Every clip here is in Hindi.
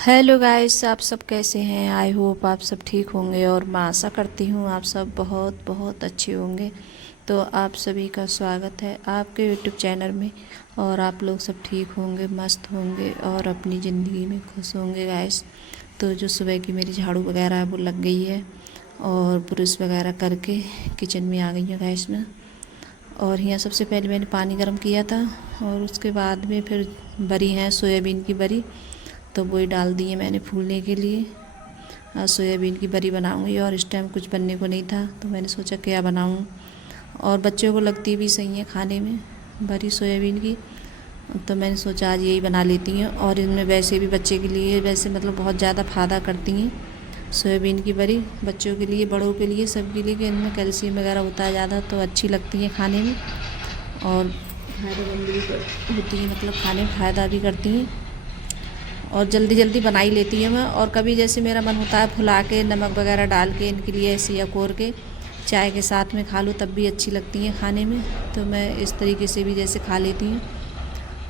हेलो गाइस, आप सब कैसे हैं। आई होप आप सब ठीक होंगे और मैं आशा करती हूँ आप सब बहुत बहुत अच्छे होंगे। तो आप सभी का स्वागत है आपके यूट्यूब चैनल में। और आप लोग सब ठीक होंगे, मस्त होंगे और अपनी ज़िंदगी में खुश होंगे गाइस। तो जो सुबह की मेरी झाड़ू वगैरह है वो लग गई है और ब्रश वगैरह करके किचन में आ गई हूँ गाइस मैं। और यहाँ सबसे पहले मैंने पानी गर्म किया था और उसके बाद में फिर बरी हैं सोयाबीन की बरी, तो वही डाल दिए मैंने फूलने के लिए। आज सोयाबीन की बरी बनाऊंगी और इस टाइम कुछ बनने को नहीं था तो मैंने सोचा क्या बनाऊं। और बच्चों को लगती भी सही है खाने में बरी सोयाबीन की, तो मैंने सोचा आज यही बना लेती हूँ। और इनमें वैसे भी बच्चे के लिए वैसे मतलब बहुत ज़्यादा फ़ायदा करती हैं सोयाबीन की बरी, बच्चों के लिए बड़ों के लिए सबके लिए, कि इनमें कैल्शियम वगैरह होता है ज़्यादा, तो अच्छी लगती हैं खाने में और फ़ायदेमंद भी होती हैं, मतलब खाने में फ़ायदा भी करती हैं। और जल्दी जल्दी बना ही लेती हूँ मैं। और कभी जैसे मेरा मन होता है फुला के नमक वगैरह डाल के इनके लिए ऐसे या कोर के चाय के साथ में खा लूँ तब भी अच्छी लगती हैं खाने में, तो मैं इस तरीके से भी जैसे खा लेती हूँ।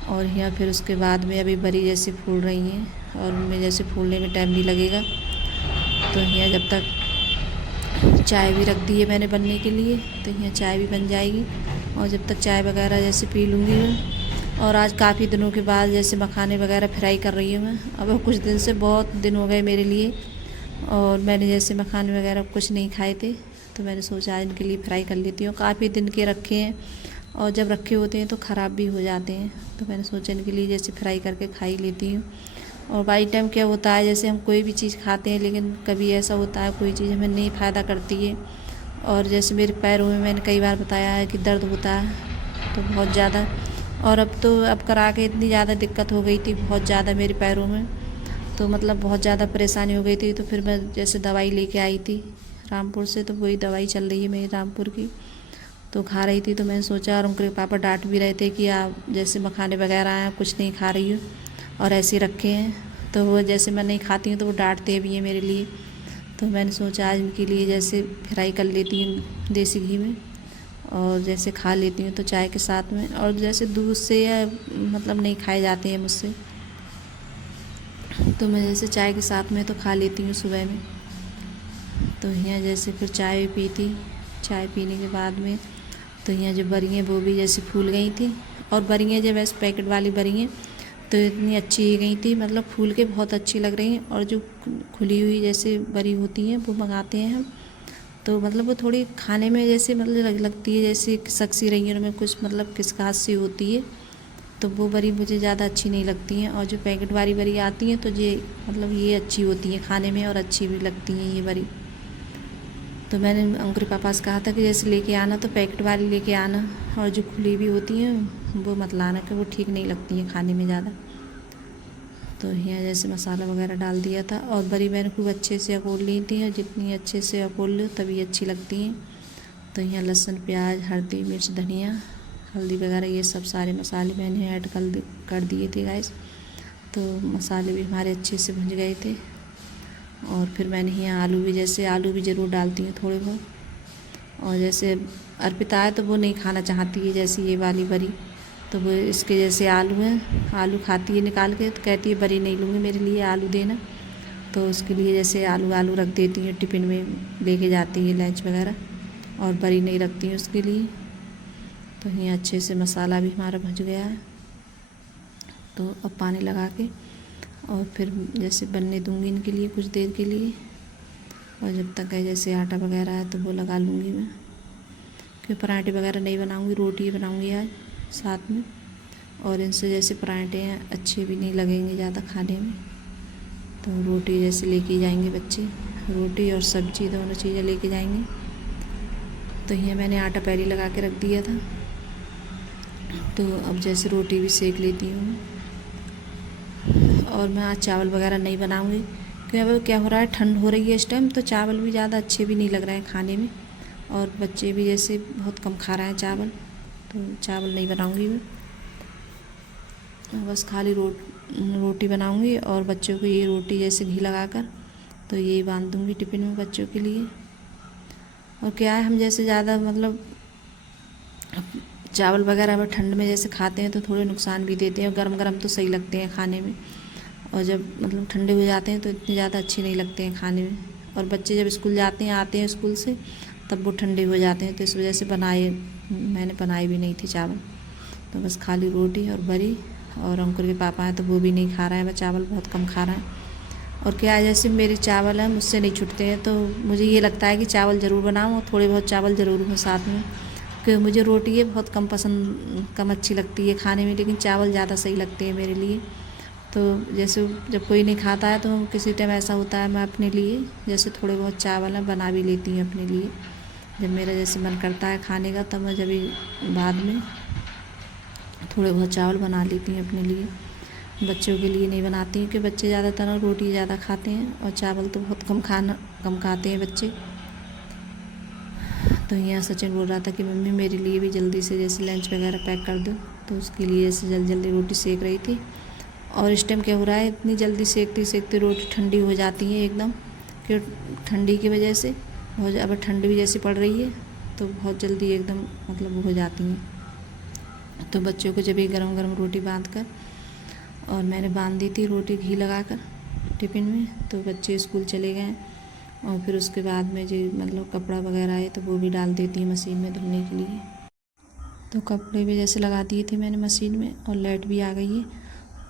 और यहाँ फिर उसके बाद में अभी बरी जैसे फूल रही हैं और उनमें जैसे फूलने में टाइम भी लगेगा, तो यहाँ जब तक चाय भी रख दी है मैंने बनने के लिए, तो यहाँ चाय भी बन जाएगी। और जब तक चाय वगैरह जैसे पी लूँगी मैं। और आज काफ़ी दिनों के बाद जैसे मखाने वगैरह फ्राई कर रही हूँ मैं। अब कुछ दिन से बहुत दिन हो गए मेरे लिए और मैंने जैसे मखाने वगैरह कुछ नहीं खाए थे, तो मैंने सोचा आज इनके लिए फ्राई कर लेती हूँ। काफ़ी दिन के रखे हैं और जब रखे होते हैं तो ख़राब भी हो जाते हैं, तो मैंने सोचा इनके लिए जैसे फ्राई करके खा ही लेती हूँ। और बाई टाइम क्या होता है, जैसे हम कोई भी चीज़ खाते हैं लेकिन कभी ऐसा होता है कोई चीज़ हमें नहीं फ़ायदा करती है। और जैसे मेरे पैरों में मैंने कई बार बताया है कि दर्द होता है तो बहुत ज़्यादा, और अब करा के इतनी ज़्यादा दिक्कत हो गई थी बहुत ज़्यादा मेरे पैरों में, तो मतलब बहुत ज़्यादा परेशानी हो गई थी। तो फिर मैं जैसे दवाई लेके आई थी रामपुर से, तो वही दवाई चल रही है मेरी रामपुर की, तो खा रही थी। तो मैंने सोचा, और उनके पापा डांट भी रहे थे कि आप जैसे मखाने वगैरह हैं कुछ नहीं खा रही हो और ऐसे रखे हैं, तो वो जैसे मैं नहीं खाती हूँ तो वो डांटते भी हैं मेरे लिए। तो मैंने सोचा आज उनके लिए जैसे फ्राई कर लेती हूँ देसी घी में और जैसे खा लेती हूँ तो चाय के साथ में। और जैसे दूध से या मतलब नहीं खाए जाते हैं मुझसे, तो मैं जैसे चाय के साथ में तो खा लेती हूँ सुबह में। तो यहाँ जैसे फिर चाय पी थी, चाय पीने के बाद में तो यहाँ जो बरी हैं वो भी जैसे फूल गई थी। और बरी हैं जब ऐसे पैकेट वाली बरी हैं तो इतनी अच्छी गई थी, मतलब फूल के बहुत अच्छी लग रही हैं। और जो खुली हुई जैसे बरी होती हैं वो मंगाते हैं हम, तो मतलब वो थोड़ी खाने में जैसे मतलब लगती है जैसे सख्सी रही है, उनमें कुछ मतलब खिसकास सी होती है, तो वो बरी मुझे ज़्यादा अच्छी नहीं लगती हैं। और जो पैकेट वाली बरी आती हैं तो ये मतलब ये अच्छी होती हैं खाने में और अच्छी भी लगती हैं ये बरी। तो मैंने अंकुर पापा से कहा था कि जैसे लेके आना तो पैकेट वाली लेके आना, और जो खुली भी होती हैं वो मत लाना कि वो ठीक नहीं लगती हैं खाने में ज़्यादा। तो यहाँ जैसे मसाला वगैरह डाल दिया था और बरी मैंने खूब अच्छे से अकोल ली थी, और जितनी अच्छे से अकोल लो तभी अच्छी लगती हैं। तो यहाँ लहसुन प्याज हल्दी मिर्च धनिया हल्दी वगैरह ये सब सारे मसाले मैंने ऐड कर दिए थे गाइस। तो मसाले भी हमारे अच्छे से भुन गए थे। और फिर मैंने यहाँ आलू भी, जैसे आलू भी ज़रूर डालती हूँ थोड़े बहुत। और जैसे अर्पिता है तो वो नहीं खाना चाहती है जैसे ये वाली बरी, तो वो इसके जैसे आलू हैं, आलू खाती है निकाल के, तो कहती है बरी नहीं लूँगी मेरे लिए आलू देना। तो उसके लिए जैसे आलू आलू रख देती हूँ, टिफ़िन में लेके जाती है लंच वगैरह, और बरी नहीं रखती हूँ उसके लिए। तो यहाँ अच्छे से मसाला भी हमारा भुज गया है, तो अब पानी लगा के और फिर जैसे बनने दूँगी इनके लिए कुछ देर के लिए। और जब तक है जैसे आटा वगैरह है तो वो लगा लूँगी मैं, क्योंकि पराठे वगैरह नहीं बनाऊँगी, रोटी बनाऊँगी आज साथ में। और इनसे जैसे पराठे हैं अच्छे भी नहीं लगेंगे ज़्यादा खाने में, तो रोटी जैसे लेके जाएंगे बच्चे, रोटी और सब्जी दोनों चीज़ें लेके जाएंगे। तो ये मैंने आटा पहले लगा के रख दिया था, तो अब जैसे रोटी भी सेक लेती हूँ। और मैं आज चावल वगैरह नहीं बनाऊँगी, क्योंकि अब क्या हो रहा है ठंड हो रही है इस टाइम, तो चावल भी ज़्यादा अच्छे भी नहीं लग रहे हैं खाने में, और बच्चे भी जैसे बहुत कम खा रहे हैं चावल, तो चावल नहीं बनाऊँगी मैं। बस खाली रोटी बनाऊँगी और बच्चों को ये रोटी जैसे घी लगाकर तो ये बांध दूँगी टिफ़िन में बच्चों के लिए। और क्या है, हम जैसे ज़्यादा मतलब चावल वगैरह में ठंड में जैसे खाते हैं तो थोड़े नुकसान भी देते हैं, और गरम गरम तो सही लगते हैं खाने में। और जब मतलब ठंडे हो जाते हैं तो इतने ज़्यादा अच्छे नहीं लगते हैं खाने में। और बच्चे जब स्कूल जाते हैं, आते हैं स्कूल से, तब वो ठंडे हो जाते हैं, तो इस वजह से मैंने बनाई भी नहीं थी चावल। तो बस खाली रोटी और बड़ी। और अंकुर के पापा हैं तो वो भी नहीं खा रहा है, वह चावल बहुत कम खा रहा है। और क्या है, जैसे मेरे चावल हैं मुझसे नहीं छूटते हैं, तो मुझे ये लगता है कि चावल ज़रूर बनाऊँ और थोड़े बहुत चावल ज़रूर हों साथ में। क्योंकि मुझे रोटी ये बहुत कम अच्छी लगती है खाने में, लेकिन चावल ज़्यादा सही लगते हैं मेरे लिए। तो जैसे जब कोई नहीं खाता है तो किसी टाइम ऐसा होता है, मैं अपने लिए जैसे थोड़े बहुत चावल हैं बना भी लेती हूँ अपने लिए। जब मेरा जैसे मन करता है खाने का, तब मैं जब बाद में थोड़े बहुत चावल बना लेती हूँ अपने लिए। बच्चों के लिए नहीं बनाती हूँ, क्योंकि बच्चे ज़्यादातर रोटी ज़्यादा खाते हैं और चावल तो बहुत कम खाते हैं बच्चे। तो यहाँ सचिन बोल रहा था कि मम्मी मेरे लिए भी जल्दी से जैसे लंच वगैरह पैक कर दो, तो उसके लिए जैसे जल्दी जल्दी रोटी सेक रही थी। और इस टाइम क्या हो रहा है, इतनी जल्दी सेकते रोटी ठंडी हो जाती है एकदम, कि ठंडी की वजह से बहुत, अब ठंड भी जैसी पड़ रही है तो बहुत जल्दी एकदम मतलब हो जाती हैं। तो बच्चों को जब ये गरम गरम रोटी बांध कर, और मैंने बांध दी थी रोटी घी लगाकर टिफ़िन में, तो बच्चे स्कूल चले गए। और फिर उसके बाद में जो मतलब कपड़ा वगैरह है तो वो भी डाल देती हूँ मशीन में धुलने के लिए। तो कपड़े भी जैसे लगा दिए थे मैंने मशीन में, और लाइट भी आ गई है,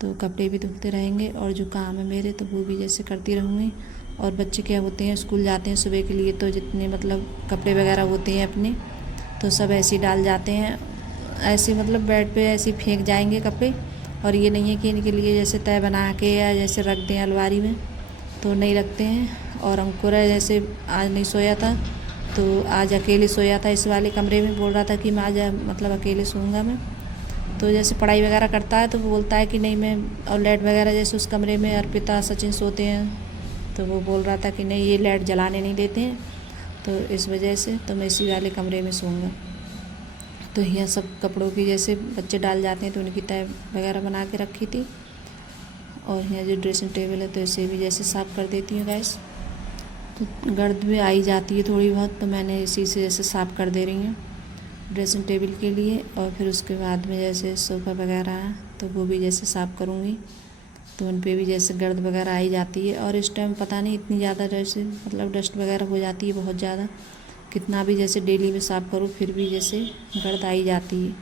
तो कपड़े भी धुलते रहेंगे और जो काम है मेरे तो वो भी जैसे करती रहूँगी। और बच्चे क्या होते हैं, स्कूल जाते हैं सुबह के लिए, तो जितने मतलब कपड़े वगैरह होते हैं अपने, तो सब ऐसे ही डाल जाते हैं, ऐसे मतलब बेड पे ऐसे ही फेंक जाएंगे कपड़े। और ये नहीं है कि इनके लिए जैसे तय बना के या जैसे रख दें अलमारी में, तो नहीं रखते हैं। और अंकुर है जैसे आज नहीं सोया था, तो आज अकेले सोया था इस वाले कमरे में, बोल रहा था कि मैं आज मतलब अकेले सोऊंगा मैं। तो जैसे पढ़ाई वगैरह करता है तो वो बोलता है कि नहीं मैं, और लाइट वगैरह जैसे उस कमरे में अर्पिता सचिन सोते हैं, तो वो बोल रहा था कि नहीं ये लाइट जलाने नहीं देते हैं, तो इस वजह से तो मैं इसी वाले कमरे में सोऊंगा। तो यह सब कपड़ों की जैसे बच्चे डाल जाते हैं तो उनकी तय वगैरह बना के रखी थी। और यहाँ जो ड्रेसिंग टेबल है तो इसे भी जैसे साफ़ कर देती हूँ गैस। तो गर्द भी आई जाती है थोड़ी बहुत, तो मैंने इसी से जैसे साफ़ कर दे रही हूँ ड्रेसिंग टेबल के लिए। और फिर उसके बाद में जैसे सोफ़ा वगैरह है तो वो भी जैसे साफ़ करूँगी, तो उन पे भी जैसे गर्द वगैरह आई जाती है। और इस टाइम पता नहीं इतनी ज़्यादा जैसे मतलब डस्ट वगैरह हो जाती है बहुत ज़्यादा, कितना भी जैसे डेली में साफ़ करूँ फिर भी जैसे गर्द आई जाती है।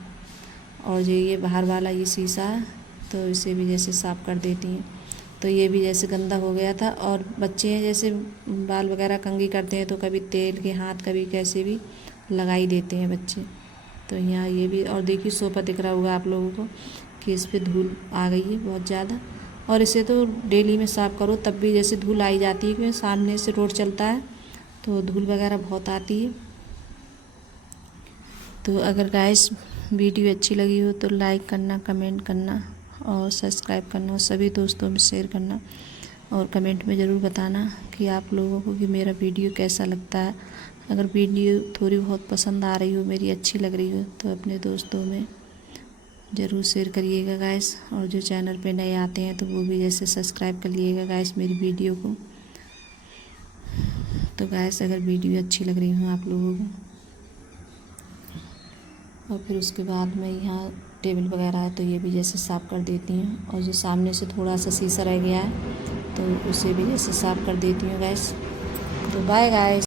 और जो ये बाहर वाला ये शीशा है तो इसे भी जैसे साफ़ कर देती हैं, तो ये भी जैसे गंदा हो गया था। और बच्चे हैं जैसे बाल वगैरह कंघी करते हैं तो कभी तेल के हाथ कभी कैसे भी लगा ही देते हैं बच्चे। तो यहाँ ये भी, और देखिए सोफ़ा दिख रहा होगा आप लोगों को कि इस पर धूल आ गई है बहुत ज़्यादा। और इसे तो डेली में साफ़ करो तब भी जैसे धूल आई जाती है, क्योंकि सामने से रोड चलता है तो धूल वगैरह बहुत आती है। तो अगर गाइस वीडियो अच्छी लगी हो तो लाइक करना, कमेंट करना और सब्सक्राइब करना, और सभी दोस्तों में शेयर करना। और कमेंट में ज़रूर बताना कि आप लोगों को कि मेरा वीडियो कैसा लगता है। अगर वीडियो थोड़ी बहुत पसंद आ रही हो, मेरी अच्छी लग रही हो, तो अपने दोस्तों में ज़रूर शेयर करिएगा गाइस। और जो चैनल पे नए आते हैं तो वो भी जैसे सब्सक्राइब कर लीजिएगा गाइस मेरी वीडियो को। तो गाइस अगर वीडियो अच्छी लग रही हो आप लोगों को, और फिर उसके बाद में यहाँ टेबल वगैरह है तो ये भी जैसे साफ़ कर देती हूँ। और जो सामने से थोड़ा सा शीशा रह गया है तो उसे भी जैसे साफ़ कर देती हूँ गाइस। तो बाय गाइस।